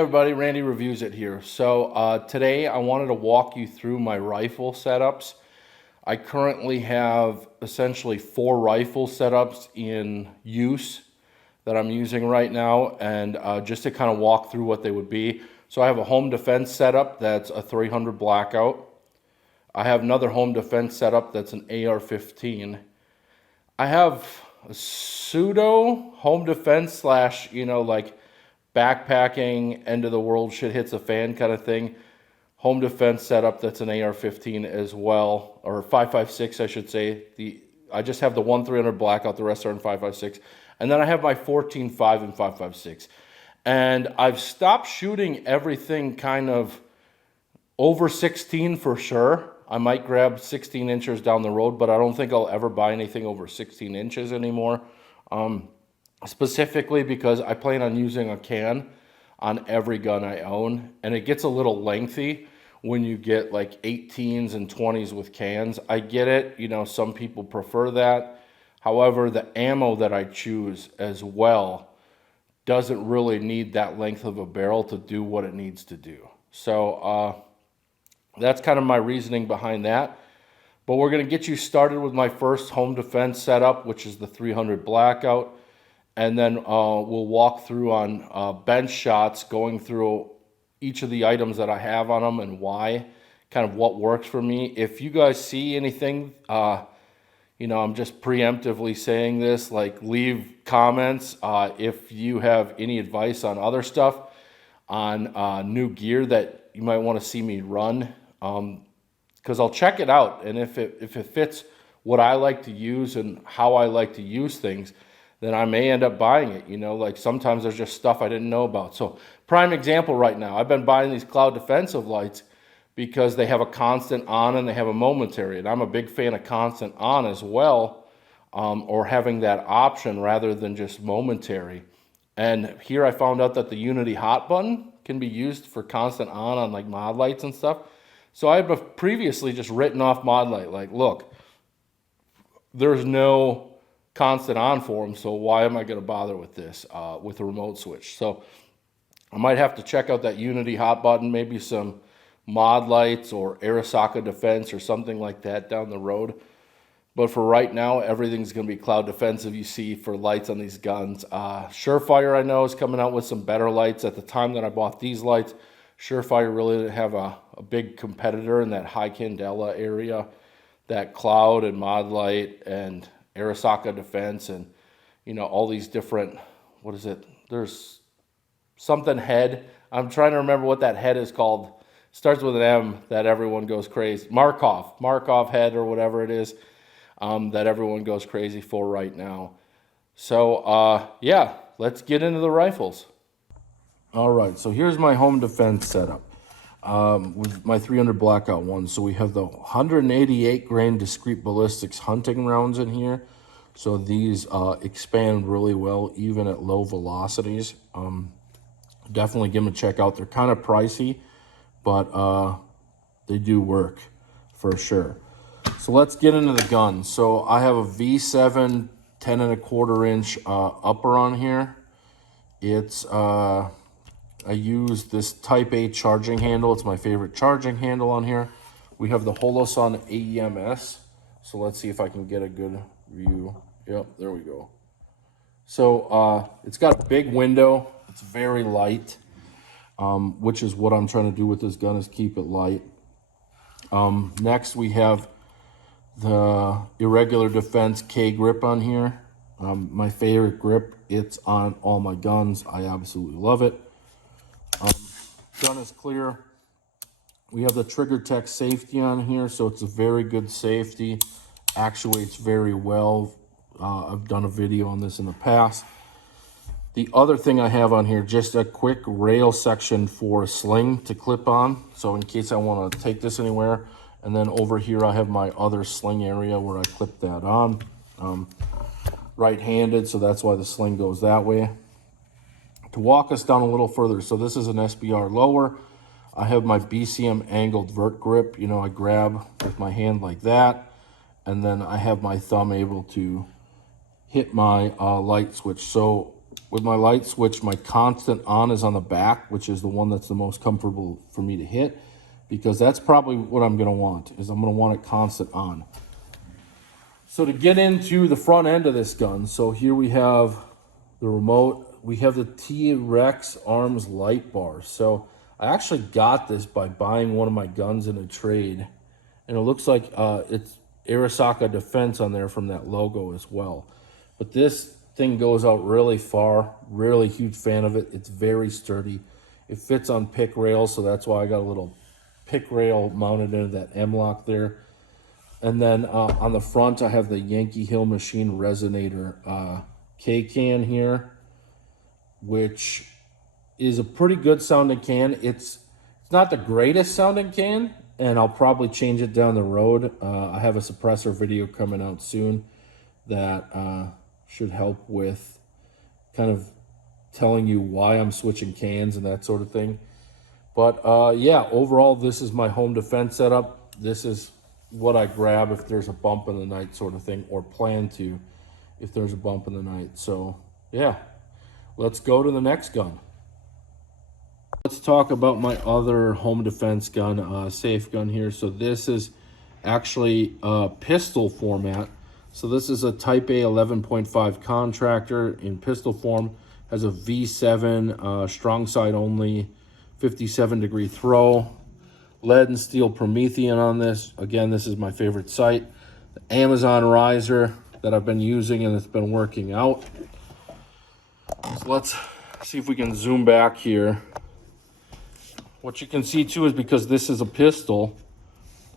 everybody, Randy Reviews It here. So today I wanted to walk you through my rifle setups. I currently have essentially 4 rifle setups in use that I'm using right now, and just to kind of walk through what they would be. So I have a home defense setup that's a 300 Blackout. I have another home defense setup that's an AR-15. I have a pseudo home defense slash, like backpacking, end of the world, shit hits a fan kind of thing, home defense setup that's an AR-15 as well, or 5.56 I should say. I just have the 1 Blackout, the rest are in 5.56, and then I have my 14.5 and 5.56. And I've stopped shooting everything kind of over 16 for sure. I might grab 16 inches down the road, but I don't think I'll ever buy anything over 16 inches anymore. Specifically because I plan on using a can on every gun I own, and it gets a little lengthy when you get like 18s and 20s with cans. I get it, some people prefer that. However, the ammo that I choose as well doesn't really need that length of a barrel to do what it needs to do. So that's kind of my reasoning behind that. But we're going to get you started with my first home defense setup, which is the 300 Blackout. And then we'll walk through on bench shots, going through each of the items that I have on them and why, kind of what works for me. If you guys see anything, I'm just preemptively saying this, like leave comments if you have any advice on other stuff, on new gear that you might want to see me run, because I'll check it out. And if it fits what I like to use and how I like to use things, then I may end up buying it. Like sometimes there's just stuff I didn't know about. So prime example right now, I've been buying these cloud defensive lights because they have a constant on and they have a momentary. And I'm a big fan of constant on as well, or having that option rather than just momentary. And here I found out that the Unity hot button can be used for constant on like mod lights and stuff. So I have previously just written off mod light, like, look, there's no constant on for them, so why am I going to bother with this with a remote switch? So I might have to check out that Unity hot button, maybe some mod lights or Arasaka defense or something like that down the road. But for right now, everything's going to be cloud defensive you see for lights on these guns. Surefire, I know, is coming out with some better lights. At the time that I bought these lights, Surefire really didn't have a big competitor in that high candela area, that cloud and mod light and Arasaka defense and all these different, what is it, there's something head, I'm trying to remember what that head is called, starts with an M, that everyone goes crazy, Markov head or whatever it is, that everyone goes crazy for right now. So yeah, let's get into the rifles. All right, so here's my home defense setup with my 300 Blackout one. So we have the 188 grain discrete ballistics hunting rounds in here. So these expand really well even at low velocities. Definitely give them a check out. They're kind of pricey, but they do work for sure. So let's get into the gun. So I have a V7 10.25 inch upper on here. It's I use this Type A charging handle. It's my favorite charging handle on here. We have the Holosun AEMS. So let's see if I can get a good view. Yep, there we go. So it's got a big window. It's very light, which is what I'm trying to do with this gun, is keep it light. Next, we have the Irregular Defense K grip on here. My favorite grip. It's on all my guns. I absolutely love it. Gun is clear. We have the Trigger Tech safety on here, so it's a very good safety. Actuates very well. I've done a video on this in the past. The other thing I have on here, just a quick rail section for a sling to clip on, so in case I want to take this anywhere. And then over here I have my other sling area where I clip that on. Right-handed, so that's why the sling goes that way. To walk us down a little further, so this is an SBR lower. I have my BCM angled vert grip. I grab with my hand like that, and then I have my thumb able to hit my light switch. So with my light switch, my constant on is on the back, which is the one that's the most comfortable for me to hit, because that's probably what I'm gonna want, is I'm gonna want it constant on. So to get into the front end of this gun, so here we have the remote, we have the T-Rex arms light bar. So I actually got this by buying one of my guns in a trade, and it looks like it's Arasaka Defense on there from that logo as well. But this thing goes out really far, really huge fan of it. It's very sturdy. It fits on pick rails, so that's why I got a little pick rail mounted into that M-lock there. And then on the front, I have the Yankee Hill Machine Resonator K-can here, which is a pretty good sounding can. It's not the greatest sounding can, and I'll probably change it down the road. I have a suppressor video coming out soon that should help with kind of telling you why I'm switching cans and that sort of thing. But yeah, overall, this is my home defense setup. This is what I grab if there's a bump in the night sort of thing, or plan to if there's a bump in the night. So yeah, let's go to the next gun. Let's talk about my other home defense gun, safe gun here. So this is actually a pistol format. So this is a Type A 11.5 contractor in pistol form. Has a V7, strong side only, 57 degree throw. Lead and steel Promethean on this. Again, this is my favorite sight. The Amazon riser that I've been using, and it's been working out. So let's see if we can zoom back here. What you can see too is, because this is a pistol,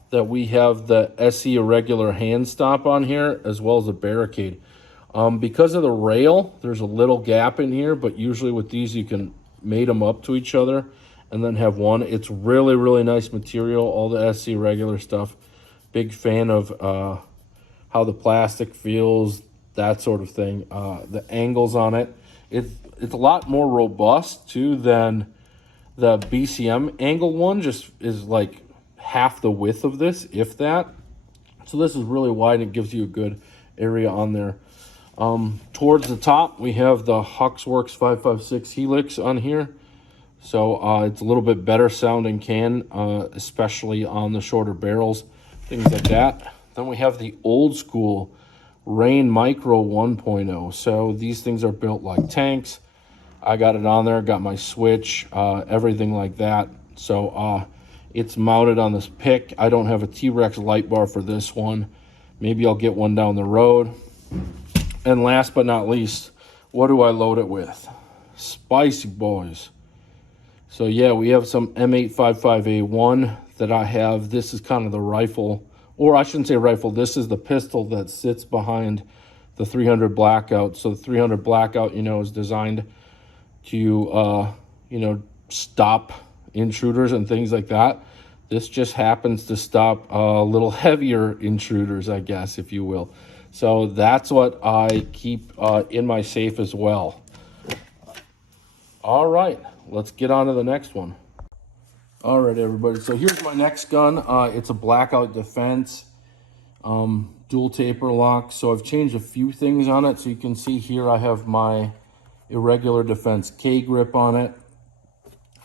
that we have the SE irregular hand stop on here, as well as a barricade. Because of the rail, there's a little gap in here, but usually with these you can mate them up to each other and then have one. It's really, really nice material, all the SE regular stuff. Big fan of how the plastic feels, that sort of thing. The angles on it, it's a lot more robust too than the BCM angle one. Just is like half the width of this, if that. So this is really wide, and it gives you a good area on there. Towards the top, we have the Huxworks 556 Helix on here. So it's a little bit better sounding can, especially on the shorter barrels, things like that. Then we have the old school Rain Micro 1.0. So these things are built like tanks. I got it on there, got my switch, everything like that. So it's mounted on this pick. I don't have a T-Rex light bar for this one. Maybe I'll get one down the road. And last but not least, what do I load it with? Spicy boys. So yeah, we have some M855A1 that I have. This is kind of the rifle, or I shouldn't say rifle, this is the pistol that sits behind the 300 Blackout. So the 300 Blackout, is designed to, stop intruders and things like that. This just happens to stop a little heavier intruders, I guess, if you will. So that's what I keep in my safe as well. All right, let's get on to the next one. All right, everybody. So here's my next gun. It's a Blackout Defense dual taper lock. So I've changed a few things on it. So you can see here I have my irregular defense K grip on it.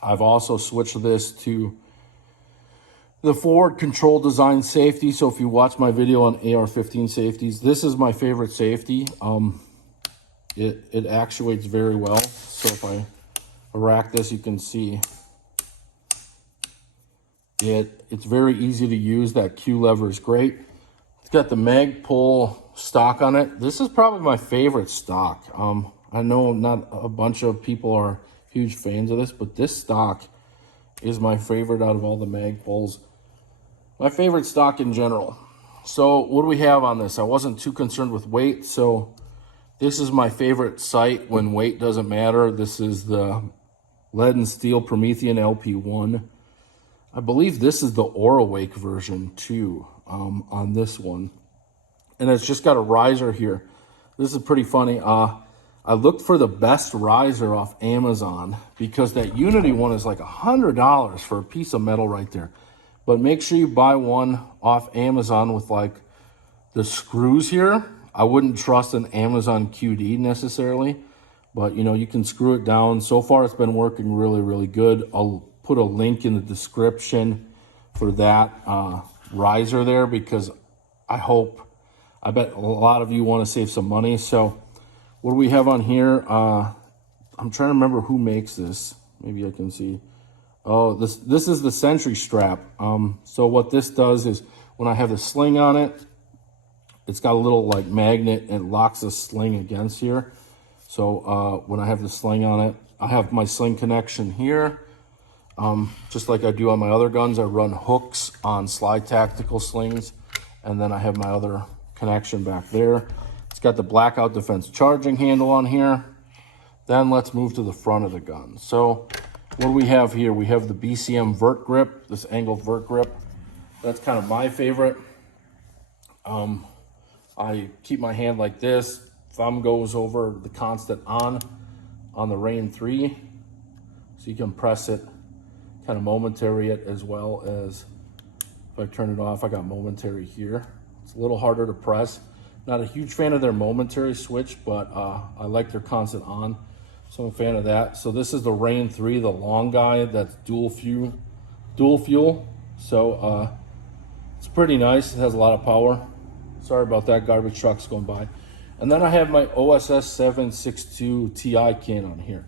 I've also switched this to the forward control design safety. So if you watch my video on AR-15 safeties, this is my favorite safety. It actuates very well. So if I rack this, you can see it's very easy to use. That Q lever is great. It's got the mag pull stock on it. This is probably my favorite stock. I know not a bunch of people are huge fans of this, but this stock is my favorite out of all the mag pulls. My favorite stock in general. So what do we have on this? I wasn't too concerned with weight, so this is my favorite sight when weight doesn't matter. This is the lead and steel Promethean LP1. I believe this is the Aura-Wake version too, on this one. And it's just got a riser here. This is pretty funny. I looked for the best riser off Amazon because that Unity one is like $100 for a piece of metal right there. But make sure you buy one off Amazon with like the screws here. I wouldn't trust an Amazon QD necessarily, but you know, you can screw it down. So far it's been working really, really good. I'll put a link in the description for that riser there, because I bet a lot of you want to save some money. So what do we have on here? I'm trying to remember who makes this. Maybe I can see. Oh, this is the Sentry strap. So what this does is when I have the sling on it, it's got a little like magnet and locks the sling against here. So when I have the sling on it, I have my sling connection here. Just like I do on my other guns, I run hooks on Slide Tactical slings, and then I have my other connection back there. It's got the Blackout Defense charging handle on here. Then let's move to the front of the gun. So what do we have here? We have the BCM vert grip, this angled vert grip. That's kind of my favorite. I keep my hand like this. Thumb goes over the constant on the Rain 3. So you can press it, kind of momentary it, as well as if I turn it off, I got momentary here. It's a little harder to press. Not a huge fan of their momentary switch, but I like their constant on. So I'm a fan of that. So this is the Rain 3, the long guy that's dual fuel. So it's pretty nice. It has a lot of power. Sorry about that, garbage trucks going by. And then I have my OSS 762 Ti can on here.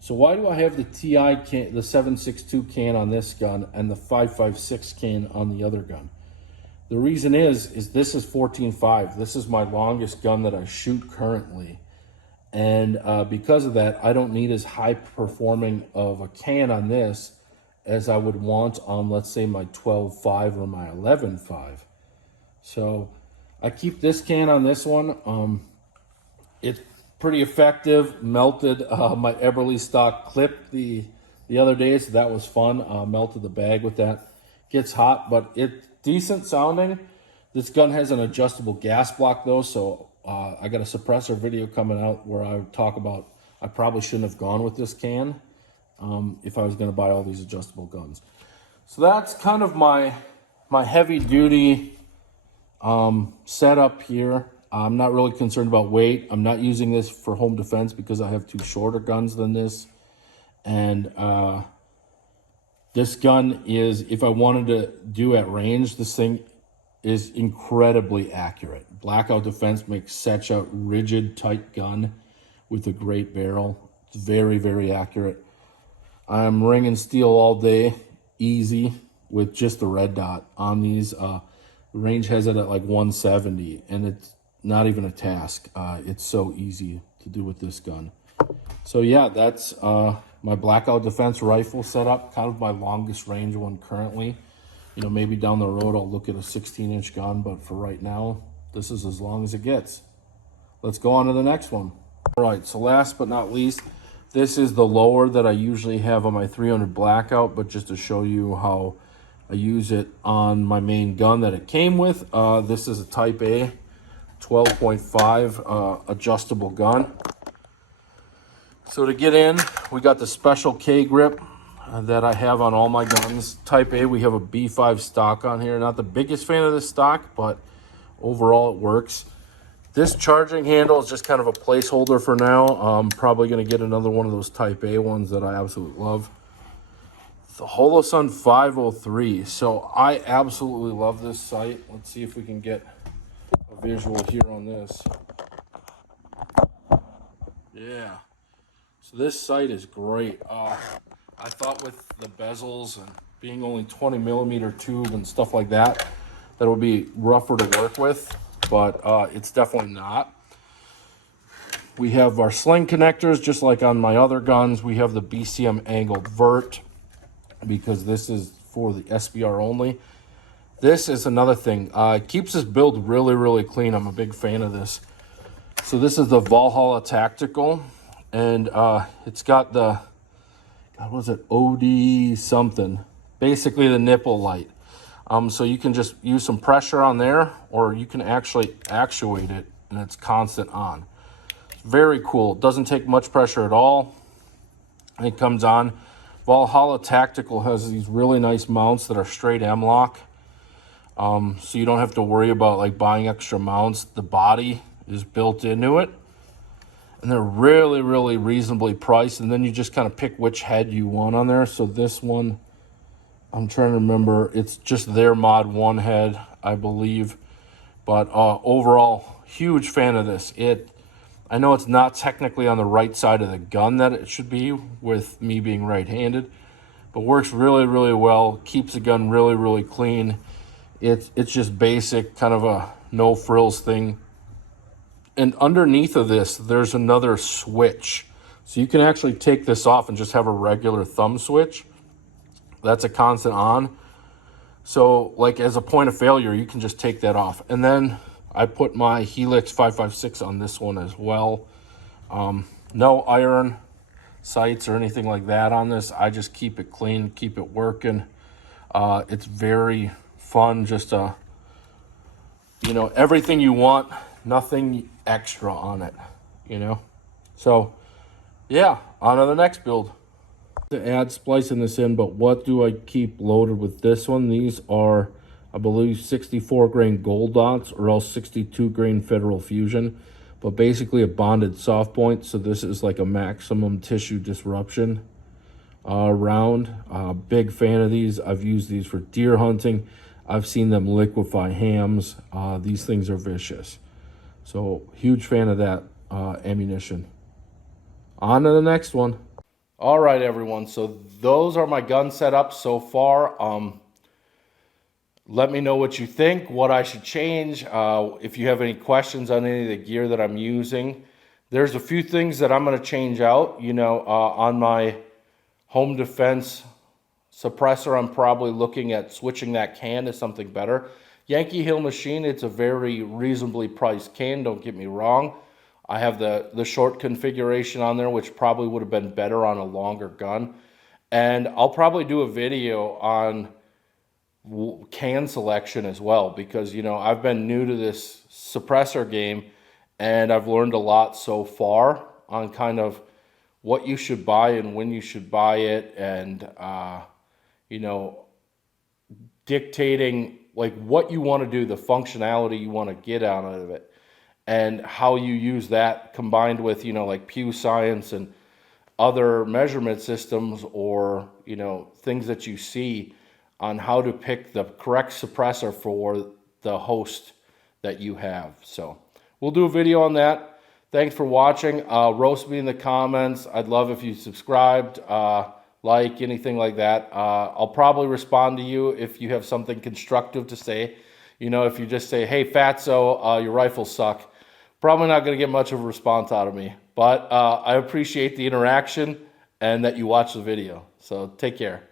So why do I have the Ti can, the 762 can on this gun and the 556 can on the other gun? The reason is this is 14.5. This is my longest gun that I shoot currently. And because of that, I don't need as high performing of a can on this as I would want on, let's say, my 12.5 or my 11.5. So I keep this can on this one. It's pretty effective. Melted my Eberly stock clip the other day, so that was fun. Melted the bag with that. Gets hot, but it's decent sounding. This gun has an adjustable gas block though, so I got a suppressor video coming out where I talk about I probably shouldn't have gone with this can if I was going to buy all these adjustable guns. So that's kind of my heavy duty setup here. I'm not really concerned about weight. I'm not using this for home defense because I have two shorter guns than this. And this gun is, if I wanted to do at range, this thing is incredibly accurate. Blackout Defense makes such a rigid, tight gun with a great barrel. It's very, very accurate. I'm ringing steel all day, easy, with just the red dot on these. The range has it at like 170, and it's not even a task. It's so easy to do with this gun. So yeah, that's my Blackout Defense rifle setup, kind of my longest range one currently. You know, maybe down the road I'll look at a 16-inch gun, but for right now, this is as long as it gets. Let's go on to the next one. All right, so last but not least, this is the lower that I usually have on my 300 Blackout, but just to show you how I use it on my main gun that it came with. This is a Type A 12.5 adjustable gun. So to get in, we got the special K grip that I have on all my guns. Type A, we have a B5 stock on here. Not the biggest fan of this stock, but overall it works. This charging handle is just kind of a placeholder for now. I'm probably going to get another one of those Type A ones that I absolutely love. The Holosun 503. So I absolutely love this sight. Let's see if we can get a visual here on this. Yeah. So this sight is great. I thought with the bezels and being only 20 millimeter tube and stuff like that, that would be rougher to work with, but it's definitely not. We have our sling connectors, just like on my other guns. We have the BCM angled vert, because this is for the SBR only. This is another thing. It keeps this build really, really clean. I'm a big fan of this. So this is the Valhalla Tactical, and it's got the, what was it, OD something, basically the nipple light. So you can just use some pressure on there, or you can actually actuate it, and it's constant on. Very cool. It doesn't take much pressure at all. It comes on. Valhalla Tactical has these really nice mounts that are straight M-lock. So you don't have to worry about like buying extra mounts. The body is built into it. And they're really, really reasonably priced. And then you just kind of pick which head you want on there. So this one, I'm trying to remember, it's just their Mod 1 head, I believe. But overall, huge fan of this. I know it's not technically on the right side of the gun that it should be, with me being right-handed, but works really, really well. Keeps the gun really, really clean. It's just basic, kind of a no-frills thing. And underneath of this, there's another switch. So you can actually take this off and just have a regular thumb switch. That's a constant on. So like as a point of failure, you can just take that off. And then I put my Helix 556 on this one as well. No iron sights or anything like that on this. I just keep it clean, keep it working. It's very fun, just everything you want, nothing extra on it, So yeah, on to the next build. To add splicing this in, but what do I keep loaded with this one? These are, I believe, 64 grain gold dots, or else 62 grain Federal Fusion, but basically a bonded soft point. So this is like a maximum tissue disruption round. Big fan of these. I've used these for deer hunting. I've seen them liquefy hams. These things are vicious. So huge fan of that ammunition. On to the next one. All right, everyone. So those are my gun setups so far. Let me know what you think, what I should change. If you have any questions on any of the gear that I'm using, there's a few things that I'm going to change out. On my home defense suppressor, I'm probably looking at switching that can to something better. Yankee Hill machine, it's a very reasonably priced can, don't get me wrong. I have the short configuration on there, which probably would have been better on a longer gun. And I'll probably do a video on can selection as well, because, I've been new to this suppressor game, and I've learned a lot so far on kind of what you should buy and when you should buy it, and, dictating like what you want to do, the functionality you want to get out of it, and how you use that combined with, like Pew Science and other measurement systems, or, things that you see on how to pick the correct suppressor for the host that you have. So we'll do a video on that. Thanks for watching. Roast me in the comments. I'd love if you subscribed, like, anything like that. I'll probably respond to you if you have something constructive to say. If you just say, hey, Fatso, your rifles suck, probably not going to get much of a response out of me. But I appreciate the interaction and that you watch the video. So take care.